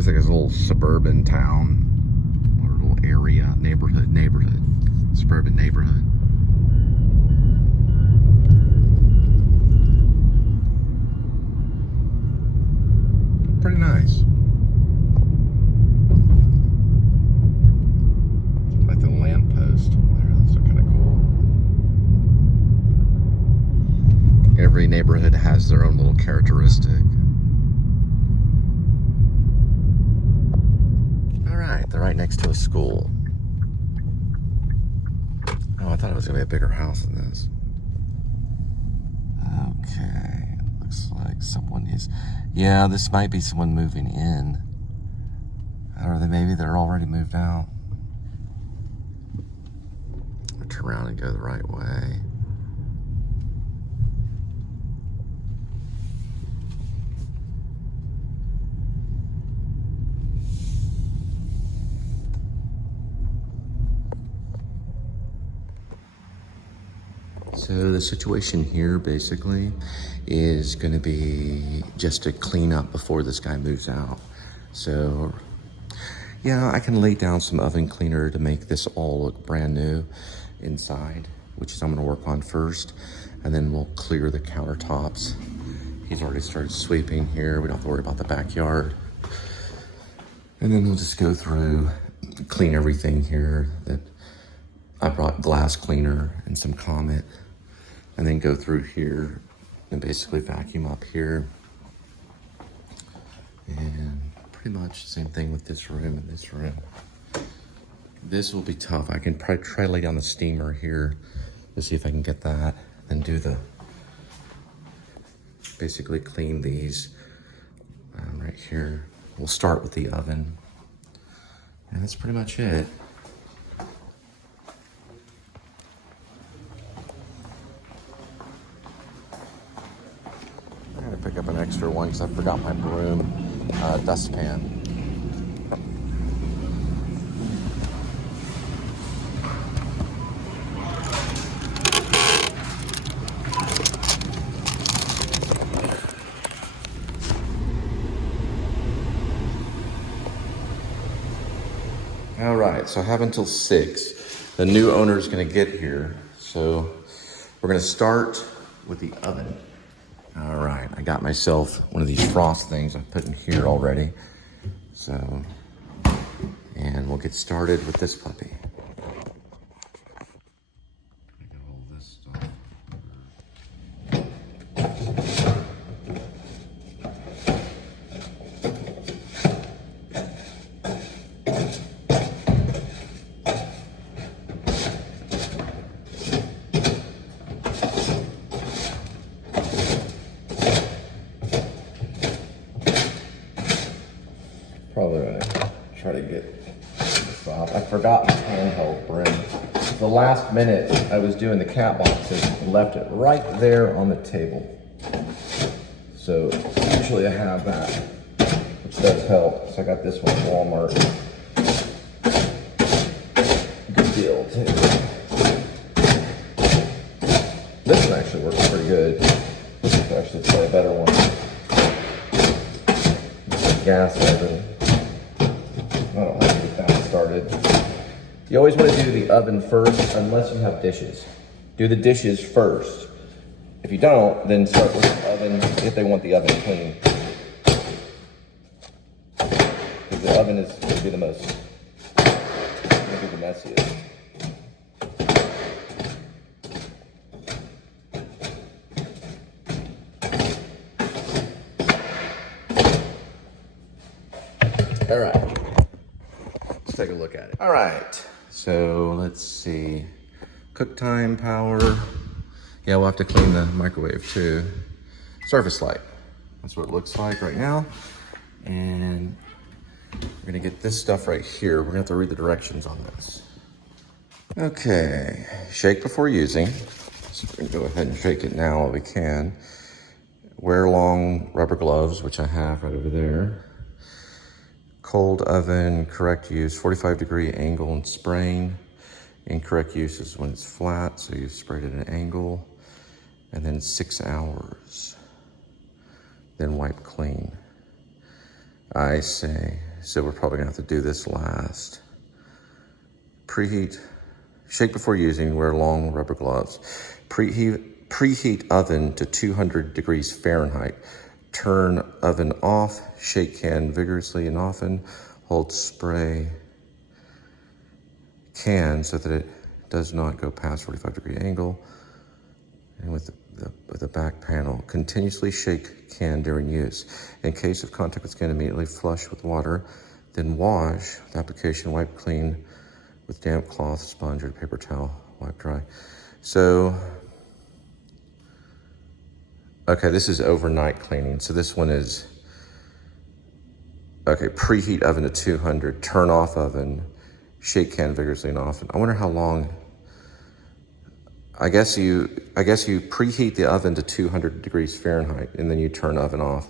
Looks like it's a little suburban town, or a little area, neighborhood, suburban neighborhood. Pretty nice. Like the lamppost there, those are kind of cool. Every neighborhood has their own little characteristic. They're right next to a school. Oh, I thought it was gonna be a bigger house than this. Okay, looks like someone is, yeah, this might be someone moving in. Or maybe they're already moved out. I'll turn around and go the right way. So the situation here basically is going to be just a cleanup before this guy moves out. So yeah, I can lay down some oven cleaner to make this all look brand new inside, which is I'm going to work on first, and then we'll clear the countertops. He's already started sweeping here. We don't have to worry about the backyard. And then we'll just go through, clean everything here. That I brought glass cleaner and some Comet. And then go through here and basically vacuum up here. And pretty much the same thing with this room and this room. This will be tough. I can probably try to lay down the steamer here to see if I can get that. And do the, basically clean these right here. We'll start with the oven. And that's pretty much it. Pick up an extra one because I forgot my broom dustpan. All right, so I have until 6. The new owner is going to get here, so we're going to start with the oven. All right, I got myself one of these frost things I've put in here already. So, and we'll get started with this puppy. Probably gonna try to get this off. I forgot my handheld broom. The last minute I was doing the cat boxes and left it right there on the table. So usually I have that, which does help. So I got this one at Walmart. Good deal too. This one actually works pretty good. This is actually probably a better one. Gas oven. I don't have to get that started. You always want to do the oven first unless you have dishes. Do the dishes first. If you don't, then start with the oven if they want the oven clean. Because the oven is going to be the most, going to be the messiest. All right, let's take a look at it. All right, so let's see. Cook time, power. Yeah, we'll have to clean the microwave too. Surface light, that's what it looks like right now. And we're gonna get this stuff right here. We're gonna have to read the directions on this. Okay, shake before using. So we're gonna go ahead and shake it now while we can. Wear long rubber gloves, which I have right over there. Cold oven, correct use, 45-degree angle and spraying. Incorrect use is when it's flat, so you sprayed at an angle. And then 6 hours. Then wipe clean. I say so we're probably gonna have to do this last. Preheat, shake before using, wear long rubber gloves. Preheat oven to 200 degrees Fahrenheit. Turn oven off, shake can vigorously and often. Hold spray can so that it does not go past 45-degree angle. And with the back panel, continuously shake can during use. In case of contact with skin, immediately flush with water, then wash with application, wipe clean with damp cloth, sponge, or paper towel, wipe dry. So, okay, this is overnight cleaning. So this one is, okay, preheat oven to 200, turn off oven, shake can vigorously and often. I wonder how long. I guess you preheat the oven to 200 degrees Fahrenheit, and then you turn oven off.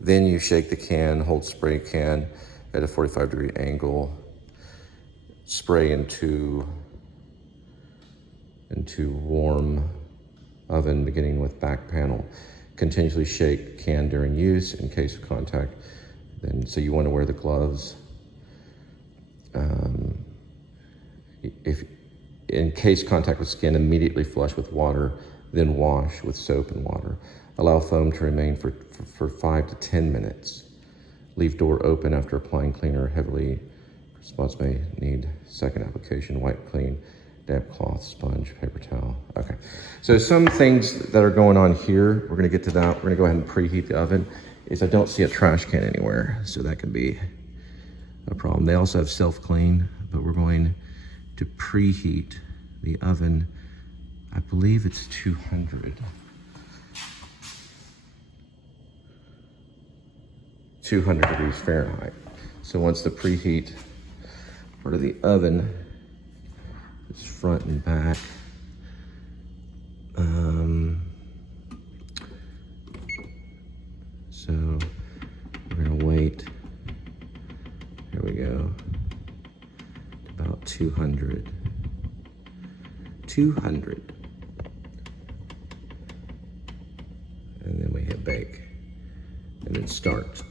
Then you shake the can, hold spray can at a 45-degree angle, spray into warm oven beginning with back panel. Continuously shake can during use in case of contact. Then, so you want to wear the gloves. If in case contact with skin, immediately flush with water, then wash with soap and water. Allow foam to remain for 5 to 10 minutes. Leave door open after applying cleaner. Heavily spots may need second application. Wipe clean, damp cloth, sponge, paper towel. Okay, so some things that are going on here, we're gonna get to that. We're gonna go ahead and preheat the oven. I don't see a trash can anywhere, so that can be a problem. They also have self-clean, but we're going to preheat the oven. I believe it's 200. 200 degrees Fahrenheit. So once the preheat part of the oven is front and back, so we're gonna wait, here we go, about 200. And then we hit bake and then start.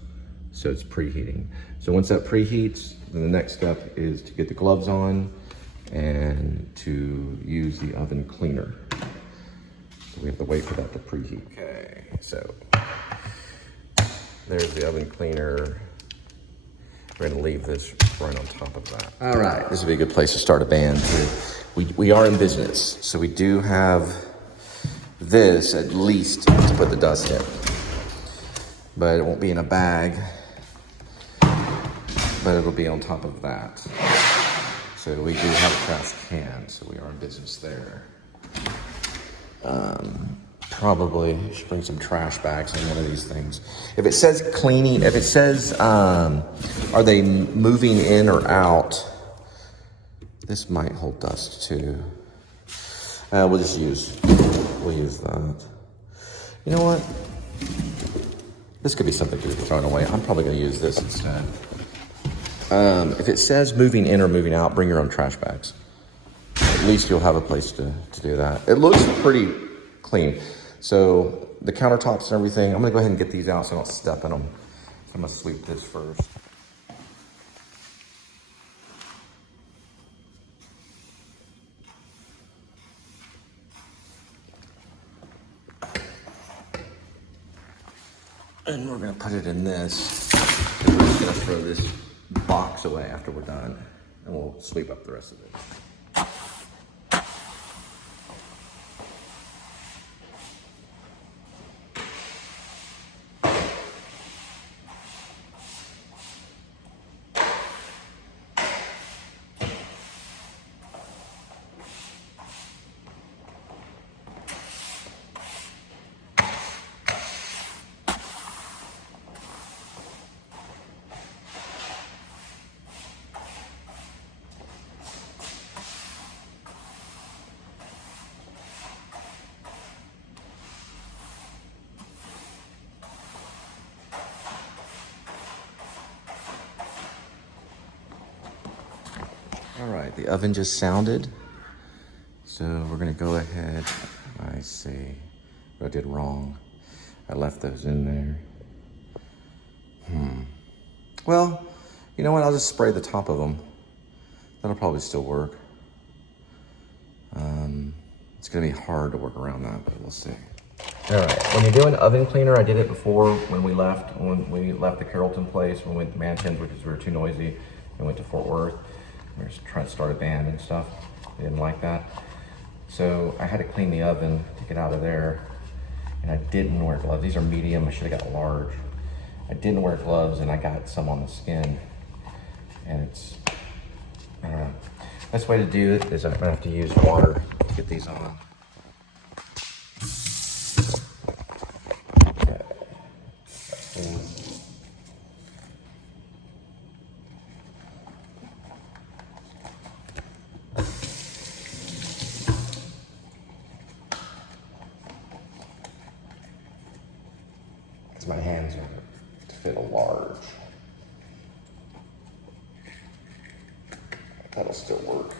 So it's preheating. So once that preheats, then the next step is to get the gloves on and to use the oven cleaner. So we have to wait for that to preheat. Okay, so there's the oven cleaner. We're gonna leave this right on top of that. All right, this would be a good place to start a band too. We are in business, so we do have this at least to put the dust in. But it won't be in a bag, but it'll be on top of that. So we do have a trash can, so we are in business there. Probably should bring some trash bags in one of these things. If it says cleaning, if it says, are they moving in or out? This might hold dust too. We'll use that. You know what? This could be something to be thrown away. I'm probably gonna use this instead. If it says moving in or moving out, bring your own trash bags. At least you'll have a place to do that. It looks pretty clean. So the countertops and everything, I'm gonna go ahead and get these out so I don't step in them. So I'm gonna sweep this first. And we're gonna put it in this. And we're just gonna throw this box away after we're done. And we'll sweep up the rest of it. All right, the oven just sounded. So we're gonna go ahead. I see what I did wrong. I left those in there. Well, You know what, I'll just spray the top of them. That'll probably still work. It's gonna be hard to work around that, but we'll see. All right, when you're doing oven cleaner, I did it before when we left the Carrollton place, when we went to Mansions because we were too noisy, and went to Fort Worth. We were trying to start a band and stuff. They didn't like that. So I had to clean the oven to get out of there, and I didn't wear gloves. These are medium, I should have got large. I didn't wear gloves, and I got some on the skin, and it's, I don't know. Best way to do it is I'm gonna have to use water to get these on. Okay. Because my hands are to fit a large. That'll still work.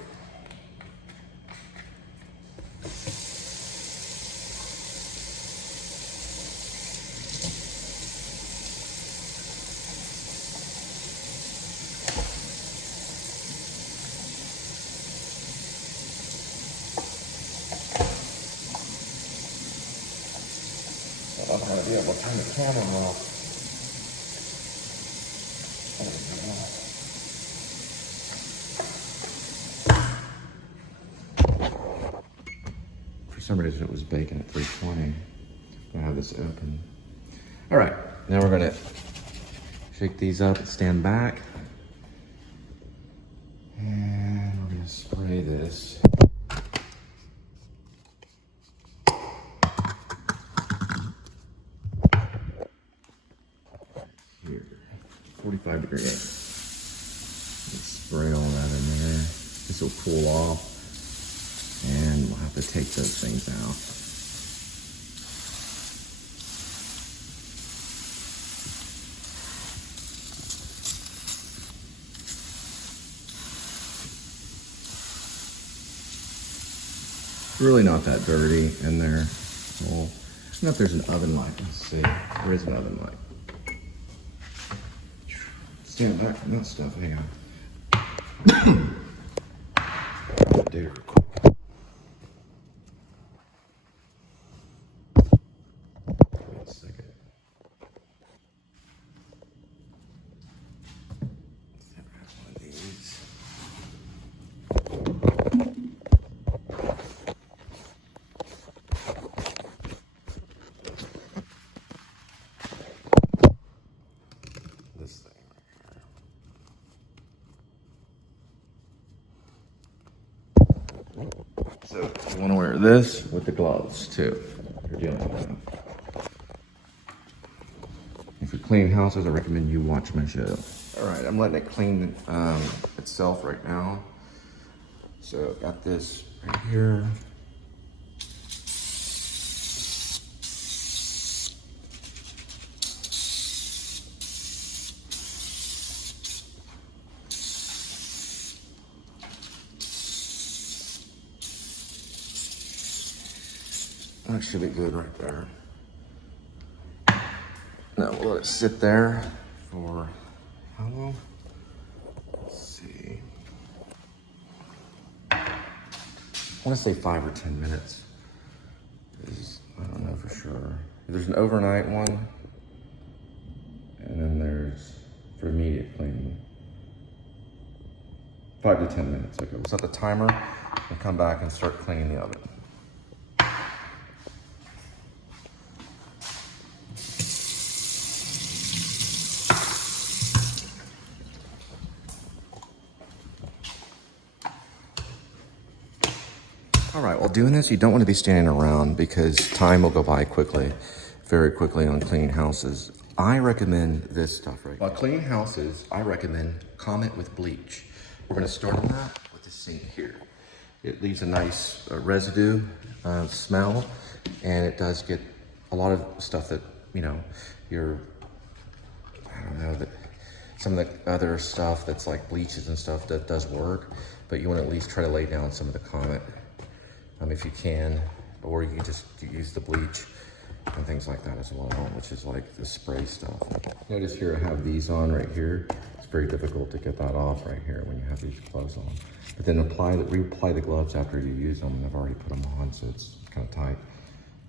I don't know how to be able to turn the camera off. For some reason it was baking at 320. I have this open. All right, now we're gonna shake these up and stand back. And we're gonna spray this. Here, 45 degrees. Let's spray all that in there. This will cool off. And we'll have to take those things out. Really not that dirty in there. Well, I don't know if there's an oven light. Let's see. There is an oven light. Stand back from that stuff. Hang on. Dear. So you want to wear this with the gloves too. If you're dealing with them. If you're cleaning houses, I recommend you watch my show. All right, I'm letting it clean itself right now. So I've got this right here. That should be good right there. Now we'll let it sit there for how long? Let's see. I want to say 5 or 10 minutes. I don't know for sure. There's an overnight one, and then there's for immediate cleaning. 5 to 10 minutes. Okay, we'll set the timer and come back and start cleaning the oven. All right, while doing this, you don't want to be standing around because time will go by quickly, very quickly on cleaning houses. I recommend this stuff right now. While cleaning houses, I recommend Comet with bleach. We're going to start on that with the sink here. It leaves a nice residue smell, and it does get a lot of stuff that, you know, I don't know, that some of the other stuff that's like bleaches and stuff that does work, but you want to at least try to lay down some of the Comet. If you can, or you can just use the bleach and things like that as well, which is like the spray stuff. Notice here I have these on right here. It's very difficult to get that off right here when you have these gloves on. But then reapply the gloves after you use them, and I've already put them on, so it's kind of tight.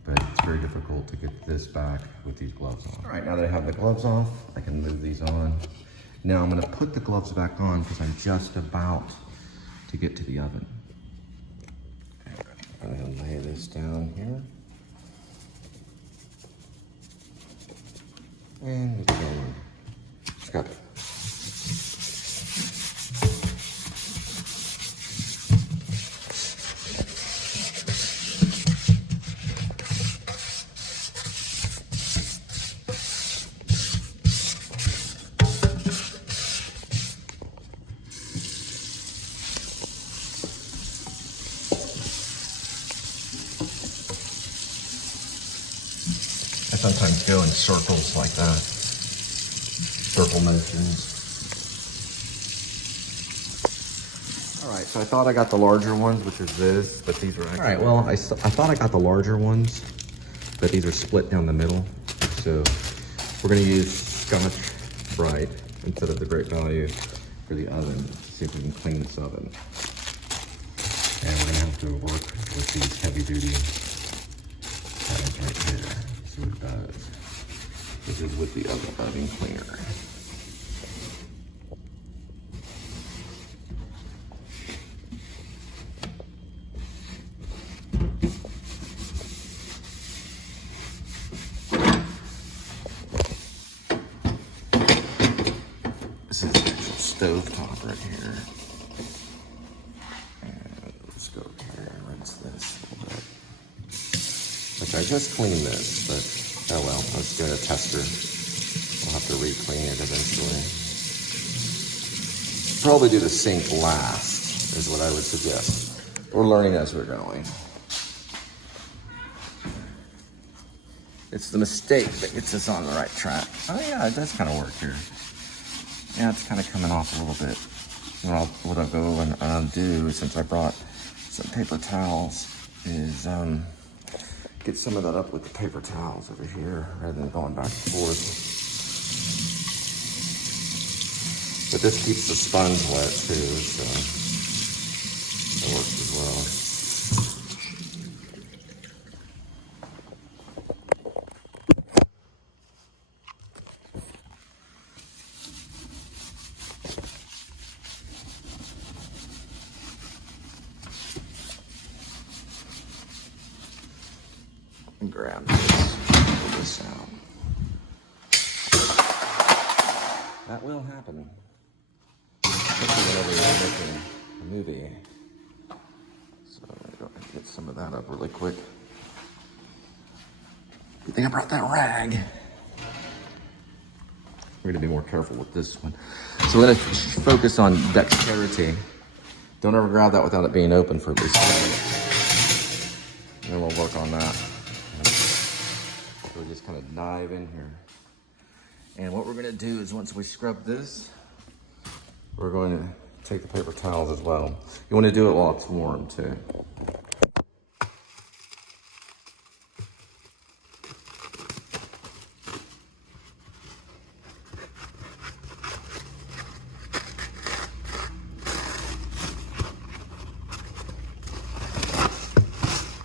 But it's very difficult to get this back with these gloves on. All right, now that I have the gloves off, I can move these on. Now I'm gonna put the gloves back on because I'm just about to get to the oven. I'm gonna lay this down here. And we can scrub it. I sometimes go in circles like that, circle motions. All right, so I thought I got the larger ones, which is this, but these are actually... All right, well, I thought I got the larger ones, but these are split down the middle. So we're gonna use Scotch Brite instead of the Great Value for the oven. See if we can clean this oven. And we're gonna have to work with these heavy duty pads right here. See what it does. This is with the oven cleaner. This is the actual stove top right here. And let's go over here and rinse this a little bit. Which I just cleaned this, but oh well, let's get a tester. We'll have to re-clean it eventually. Probably do the sink last, is what I would suggest. We're learning as we're going. It's the mistake that gets us on the right track. Oh yeah, it does kind of work here. Yeah, it's kind of coming off a little bit. What I'll go and undo, since I brought some paper towels, is get some of that up with the paper towels over here, rather than going back and forth. But this keeps the sponge wet too, so that works as well. And grab this, pull this out. That will happen. Especially whenever you're making a movie. So I'm gonna go and get some of that up really quick. Good thing I brought that rag. We're gonna be more careful with this one. So we're gonna focus on dexterity. Don't ever grab that without it being open for at least a minute. And then we'll work on that. So we just kind of dive in here. And what we're gonna do is once we scrub this, we're going to take the paper towels as well. You wanna do it while it's warm too.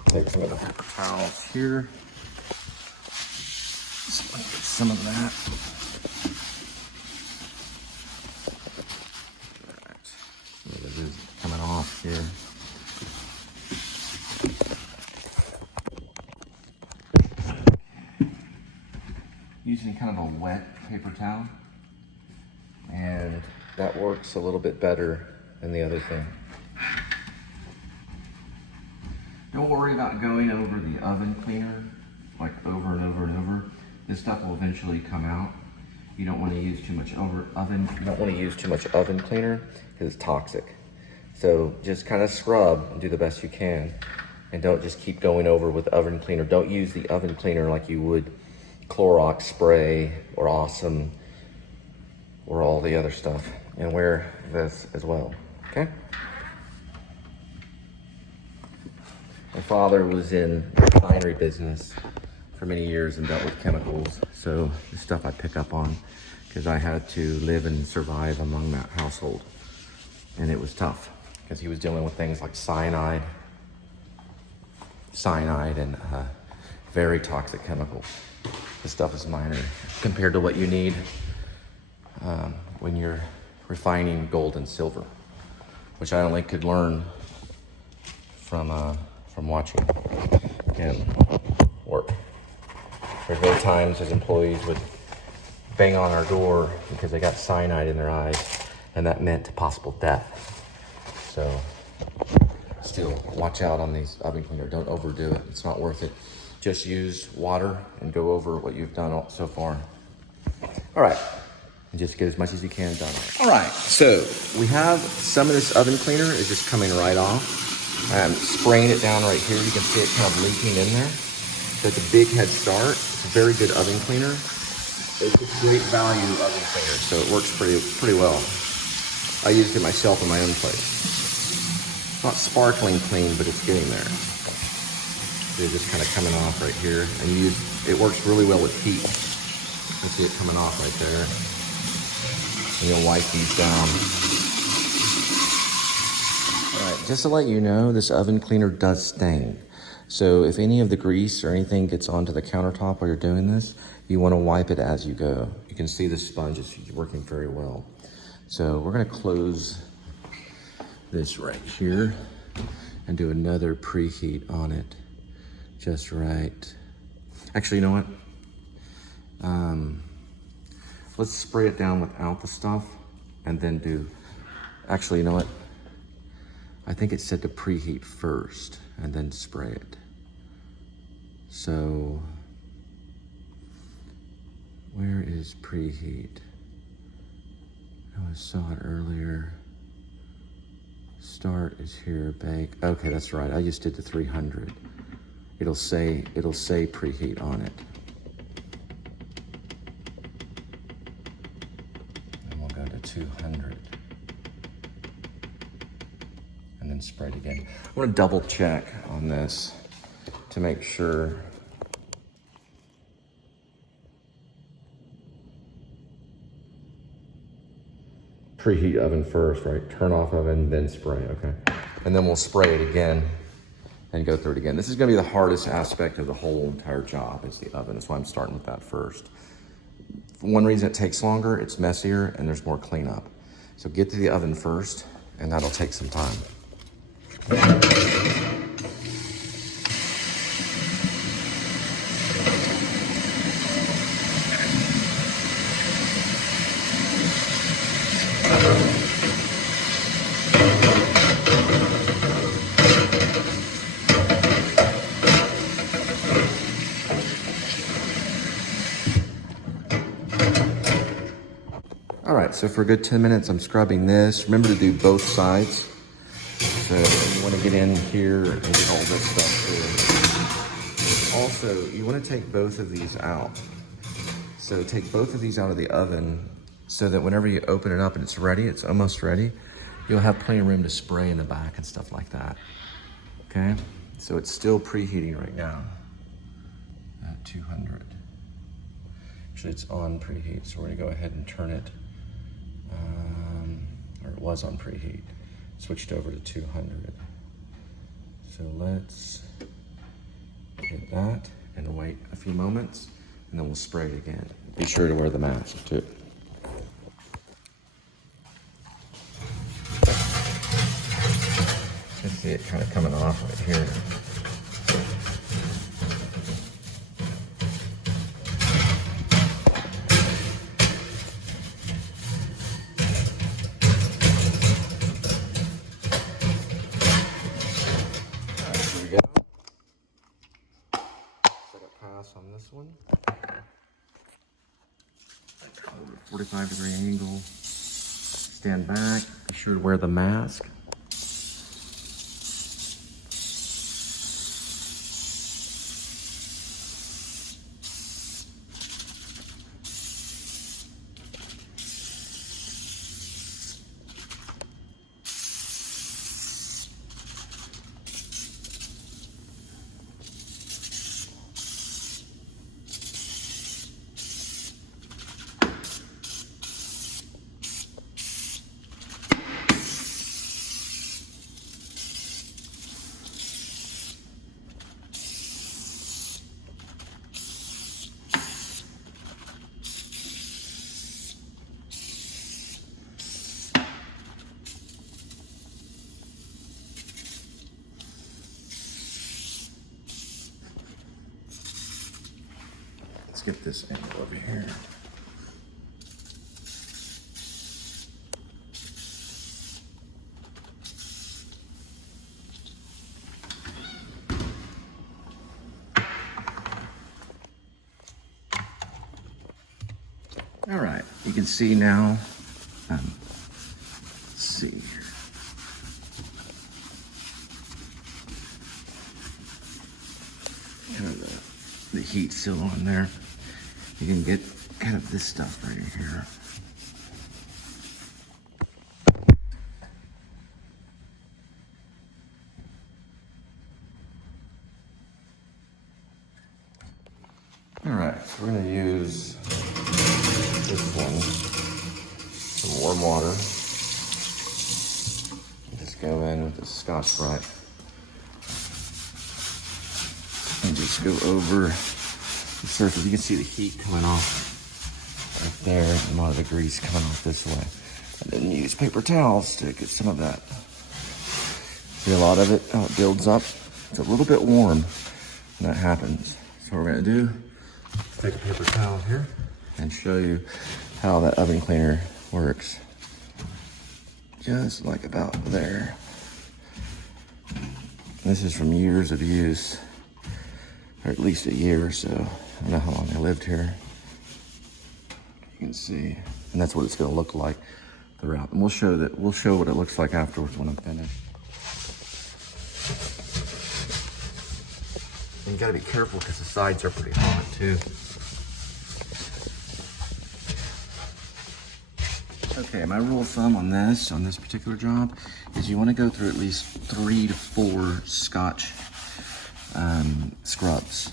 Take some of the paper towels here. Just get some of that. Alright. Some of it is coming off here. Using kind of a wet paper towel. And that works a little bit better than the other thing. Don't worry about going over the oven cleaner, like over and over and over. This stuff will eventually come out. You don't want to use too much oven cleaner because it's toxic. So just kind of scrub and do the best you can. And don't just keep going over with oven cleaner. Don't use the oven cleaner like you would Clorox spray or Awesome or all the other stuff. And wear this as well, okay? My father was in the refinery business for many years and dealt with chemicals. So the stuff I pick up on because I had to live and survive among that household. And it was tough because he was dealing with things like cyanide and very toxic chemicals. This stuff is minor compared to what you need when you're refining gold and silver, which I only could learn from watching him work. There's been times his employees would bang on our door because they got cyanide in their eyes, and that meant possible death. So still, watch out on these oven cleaner. Don't overdo it. It's not worth it. Just use water and go over what you've done so far. All right, and just get as much as you can done. All right, so we have some of this oven cleaner is just coming right off. I'm spraying it down right here. You can see it kind of leaking in there. So it's a big head start. It's a very good oven cleaner. It's a great value oven cleaner, so it works pretty well. I used it myself in my own place. It's not sparkling clean, but it's getting there. They're just kind of coming off right here, and it works really well with heat. You can see it coming off right there. And you'll wipe these down. All right, just to let you know, this oven cleaner does stain. So if any of the grease or anything gets onto the countertop while you're doing this, you want to wipe it as you go. You can see the sponge is working very well. So we're going to close this right here and do another preheat on it. Just right. Actually, you know what? Let's spray it down without the stuff and then do, actually, you know what? I think it said to preheat first and then spray it. So, where is preheat? I saw it earlier. Start is here, bake. Okay, that's right. I just did the 300. It'll say preheat on it. And we'll go to 200. And then spray it again. I want to double check on this to make sure. Preheat oven first, right? Turn off oven, then spray, okay. And then we'll spray it again and go through it again. This is gonna be the hardest aspect of the whole entire job is the oven. That's why I'm starting with that first. One reason it takes longer, it's messier and there's more cleanup. So get to the oven first and that'll take some time. All right, so for a good 10 minutes, I'm scrubbing this. Remember to do both sides. So you want to get in here and get all this stuff through. Also, you want to take both of these out. So take both of these out of the oven so that whenever you open it up and it's ready, it's almost ready, you'll have plenty of room to spray in the back and stuff like that. Okay, so it's still preheating right now at 200. Actually, it's on preheat, so we're gonna go ahead and turn it, or it was on preheat. Switched over to 200. So let's hit that and wait a few moments, and then we'll spray it again. Be sure to wear the mask too. You can see it kind of coming off right here. On this one, 45-degree angle, stand back, be sure to wear the mask. get this angle over here. All right, you can see now, let's see here. Kind of the heat still on there. You can get kind of this stuff right here. All right, so we're gonna use this one, some warm water. Just go in with the Scotch-Brite and just go over the surface. You can see the heat coming off right there, and a lot of the grease coming off this way. And then use paper towels to get some of that. See a lot of it, how it builds up. It's a little bit warm when that happens. So what we're gonna do, take a paper towel here and show you how that oven cleaner works. Just like about there. This is from years of use, or at least a year or so. I don't know how long I lived here. You can see, and that's what it's gonna look like throughout. And we'll show what it looks like afterwards when I'm finished. And you gotta be careful because the sides are pretty hot too. Okay, my rule of thumb on this particular job is you want to go through at least 3 to 4 Scotch scrubs,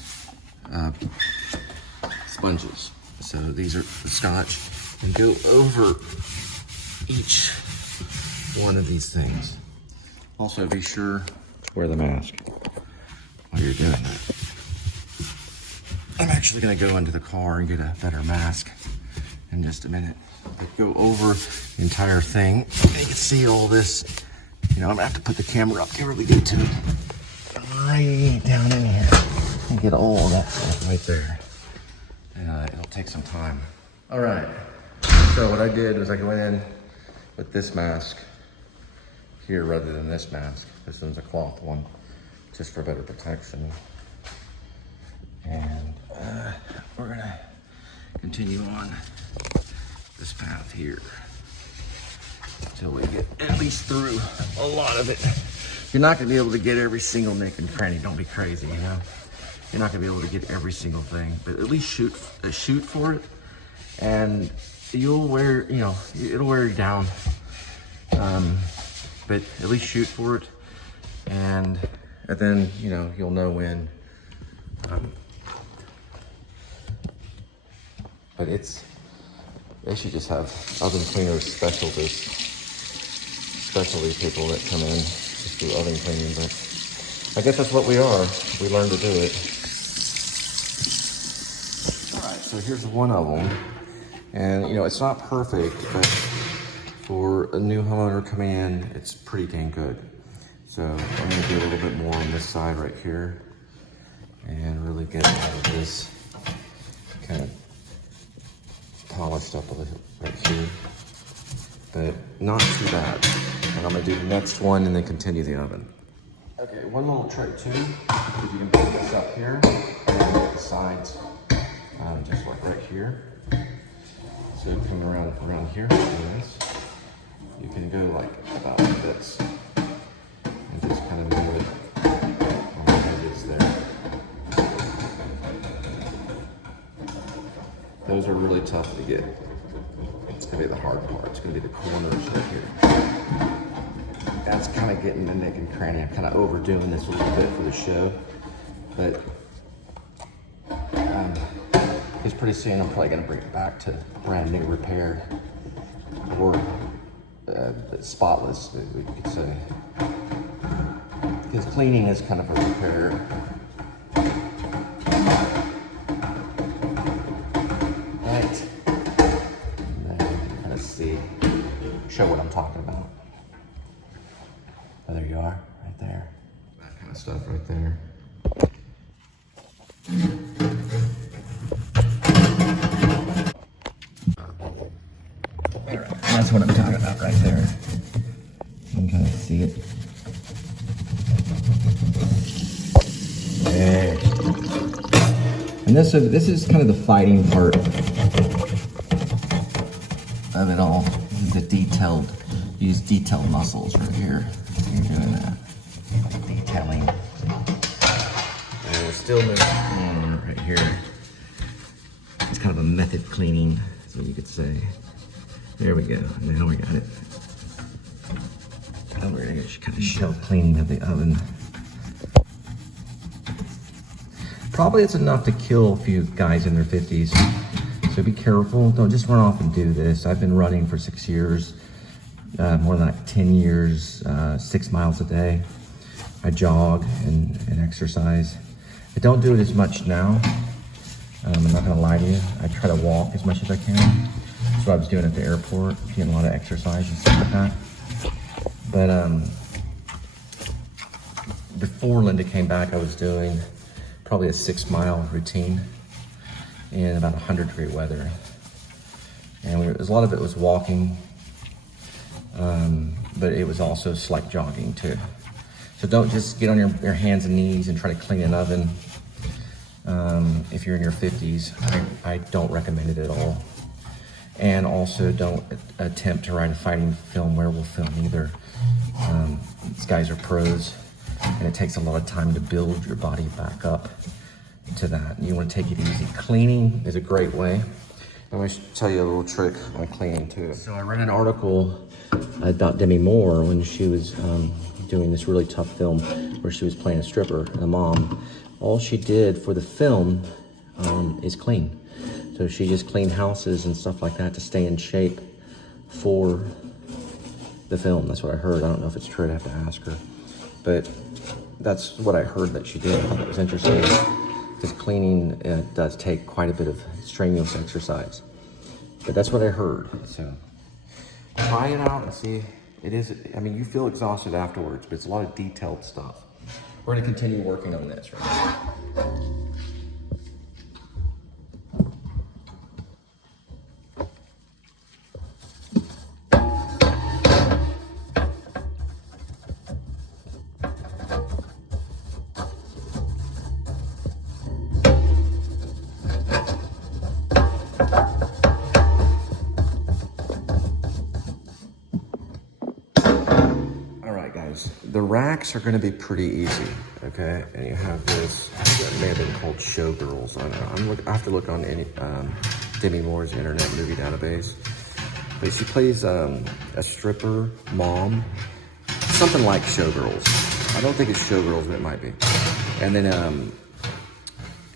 sponges. So these are the Scotch, and go over each one of these things. Also, be sure to wear the mask while you're doing that. I'm actually going to go into the car and get a better mask in just a minute. But go over the entire thing, and you can see all this. You know, I'm gonna have to put the camera up to really get to it. Right down in here and get all of that stuff right there. And it'll take some time. All right, so what I did was I went in with this mask here rather than this mask. This one's a cloth one, just for better protection. And we're gonna continue on this path here until we get at least through a lot of it. You're not gonna be able to get every single nick and cranny. Don't be crazy, you know. You're not gonna be able to get every single thing, but at least shoot for it, and you'll wear, you know, it'll wear you down. But at least shoot for it, and then you know you'll know when. But they should just have oven cleaners specialty people that come in just do oven cleaning, but I guess that's what we are. We learn to do it. All right, so here's one of them. And you know, it's not perfect, but for a new homeowner coming in, it's pretty dang good. So I'm gonna do a little bit more on this side right here and really get all of this kind of polished up a little right here, but not too bad. And I'm gonna do the next one and then continue the oven. Okay, one little trick too, is you can put this up here and make the sides just like right here. So coming around here, like this, you can go like about like this and just kind of move it on the edges there. Those are really tough to get. It's gonna be the hard part. It's gonna be the corners right here. That's kind of getting the nick and cranny. I'm kind of overdoing this a little bit for the show, but it's pretty soon I'm probably gonna bring it back to brand new repair, or spotless, we could say. Because cleaning is kind of a repair. Right. And then you can kind of see, show what I'm talking about. Oh, there you are, right there. That kind of stuff right there. That's what I'm talking about right there. You can kind of see it. There. And this is kind of the fighting part of it all. The detailed, use detailed muscles right here. You're doing that. Detailing. And we're still moving on right here. It's kind of a method cleaning, is what you could say. There we go. Now we got it. Now we're gonna get kind of shelf cleaning of the oven. Probably it's enough to kill a few guys in their 50s. So be careful. Don't just run off and do this. I've been running for 6 years, more than like 10 years, 6 miles a day. I jog and exercise. I don't do it as much now. I'm not gonna lie to you. I try to walk as much as I can. That's what I was doing at the airport, getting a lot of exercise and stuff like that. But before Linda came back, I was doing probably a 6-mile routine in about 100-degree weather. And a lot of it was walking, but it was also slight jogging too. So don't just get on your hands and knees and try to clean an oven. If you're in your 50s, I don't recommend it at all. And also don't attempt to write a fighting film, werewolf film either. These guys are pros, and it takes a lot of time to build your body back up to that. You want to take it easy. Cleaning is a great way. I'm going to tell you a little trick on cleaning too. So I read an article about Demi Moore when she was doing this really tough film where she was playing a stripper and a mom. All she did for the film is clean. So she just cleaned houses and stuff like that to stay in shape for the film. That's what I heard. I don't know if it's true. I'd have to ask her. But that's what I heard that she did. I thought it was interesting because cleaning does take quite a bit of strenuous exercise. But that's what I heard. So try it out and see. It is, I mean, you feel exhausted afterwards, but it's a lot of detailed stuff. We're going to continue working on this right now. The racks are going to be pretty easy, okay? And you have this, that may have been called Showgirls. I don't know. I have to look on any Demi Moore's Internet Movie Database. But she plays a stripper mom, something like Showgirls. I don't think it's Showgirls, but it might be. And then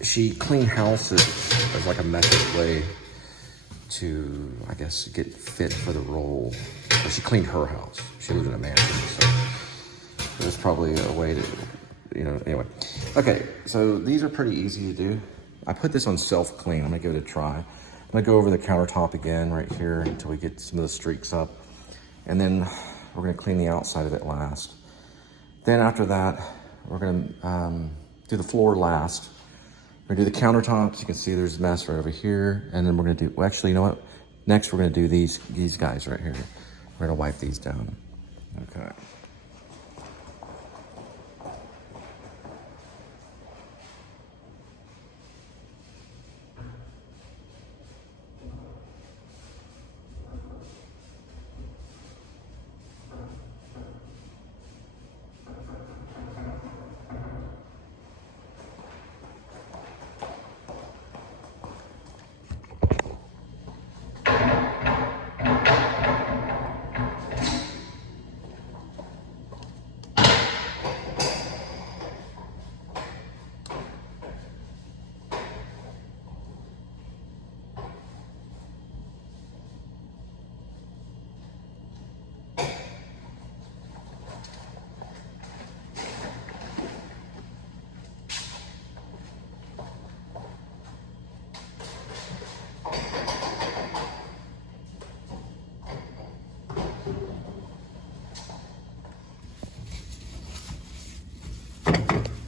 she cleaned houses as like a method way to, I guess, get fit for the role. But she cleaned her house. She lived in a mansion, so there's probably a way to, you know, anyway. Okay, so these are pretty easy to do. I put this on self-clean. I'm gonna give it a try. I'm gonna go over the countertop again right here until we get some of the streaks up. And then we're gonna clean the outside of it last. Then after that, we're gonna do the floor last. We're gonna do the countertops. You can see there's a mess right over here. And then we're gonna do, well, actually, you know what? Next, we're gonna do these guys right here. We're gonna wipe these down. Okay.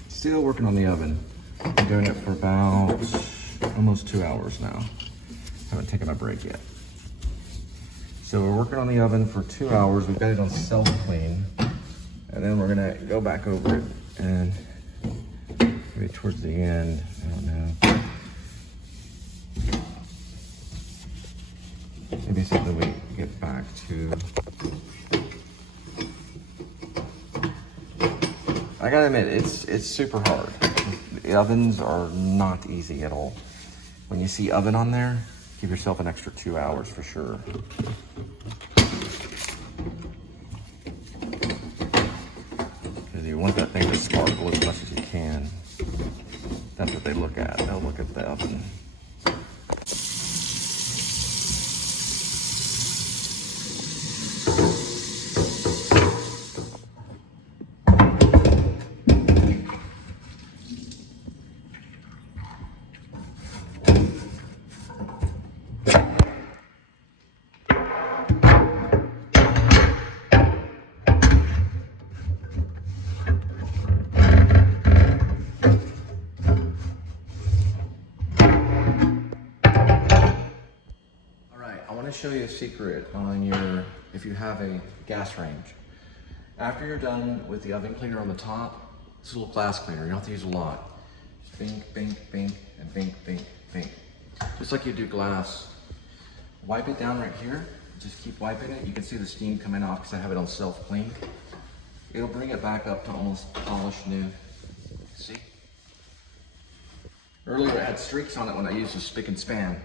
Still working on the oven. Been doing it for about almost 2 hours now. Haven't taken a break yet. So we're working on the oven for 2 hours. We've got it on self-clean. And then we're gonna go back over it and maybe towards the end, I don't know. Maybe something we get back to. I gotta admit, it's super hard. The ovens are not easy at all. When you see oven on there, give yourself an extra 2 hours for sure. Because you want that thing to sparkle as much as you can. That's what they look at. They'll look at the oven. Show you a secret on your, if you have a gas range. After you're done with the oven cleaner on the top, this is a little glass cleaner, you don't have to use a lot. Just bink, bink, bink, and bink, bink, bink. Just like you do glass. Wipe it down right here, just keep wiping it. You can see the steam coming off because I have it on self-clean. It'll bring it back up to almost polished new. See? Earlier it had streaks on it when I used the spick and span.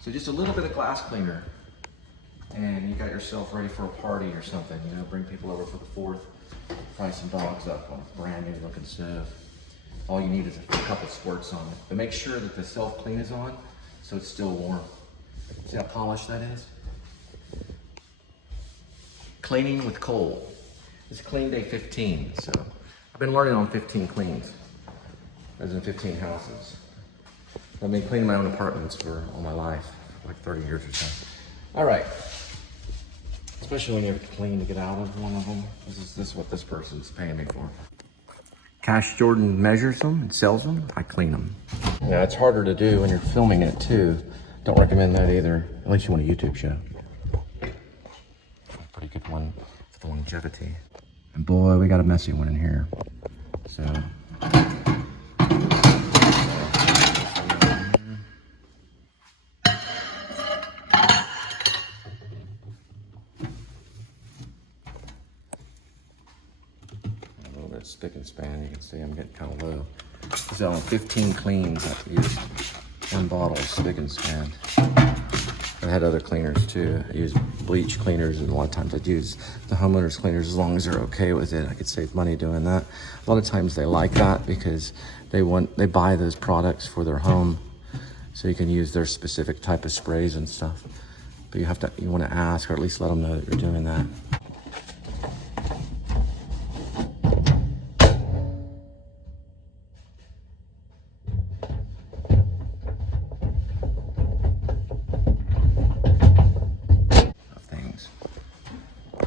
So just a little bit of glass cleaner and you got yourself ready for a party or something, you know, bring people over for the 4th, fry some dogs up on a brand new looking stove. All you need is a couple squirts on it. But make sure that the self-clean is on so it's still warm. See how polished that is? Cleaning with Cole. It's clean day 15, so I've been learning on 15 cleans, as in 15 houses. I've been cleaning my own apartments for all my life, like 30 years or so. All right. Especially when you have to clean to get out of one of them. This is what this person's paying me for. Cash Jordan measures them and sells them. I clean them. Yeah, it's harder to do when you're filming it too. Don't recommend that either, unless you want a YouTube show. Pretty good one for the longevity. And boy, we got a messy one in here. So. Spick and span, you can see I'm getting kind of low. This is on 15 cleans. I've used 1 bottle of spick and span. I had other cleaners too. I use bleach cleaners, and a lot of times I'd use the homeowners cleaners as long as they're okay with it. I could save money doing that. A lot of times they like that because they buy those products for their home, so you can use their specific type of sprays and stuff. But you want to ask, or at least let them know that you're doing that.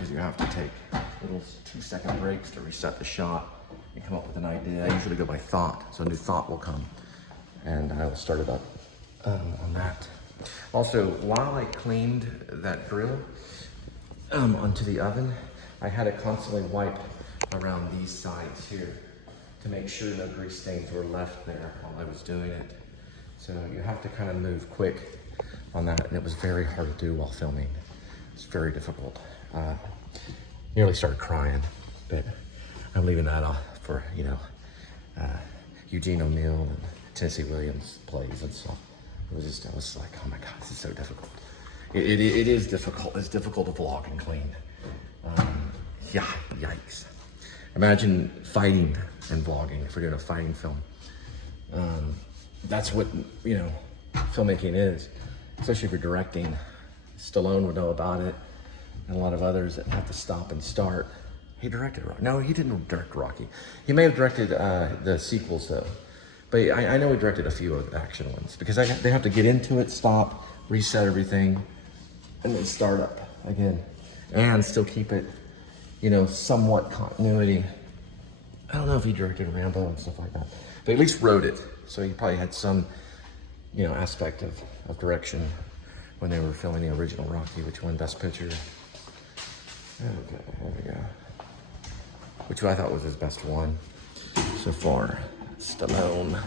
You have to take little 2-second breaks to reset the shot and come up with an idea. I usually go by thought, so a new thought will come, and I will start it up on that. Also, while I cleaned that grill onto the oven, I had to constantly wipe around these sides here to make sure no grease stains were left there while I was doing it. So you have to kind of move quick on that, and it was very hard to do while filming. It's very difficult. Nearly started crying, but I'm leaving that off for, you know, Eugene O'Neill and Tennessee Williams plays and stuff. I was like, oh my God, this is so difficult. It is difficult. It's difficult to vlog and clean. Yeah, yikes. Imagine fighting and vlogging if we're doing a fighting film. That's what, you know, filmmaking is, especially if you're directing. Stallone would know about it, and a lot of others that have to stop and start. He directed Rocky. No, he didn't direct Rocky. He may have directed the sequels though. But I know he directed a few of the action ones because they have to get into it, stop, reset everything, and then start up again. And still keep it, you know, somewhat continuity. I don't know if he directed Rambo and stuff like that, but at least wrote it. So he probably had some, you know, aspect of direction when they were filming the original Rocky, which won Best Picture. Okay, there we go. Which I thought was his best one so far. Stallone.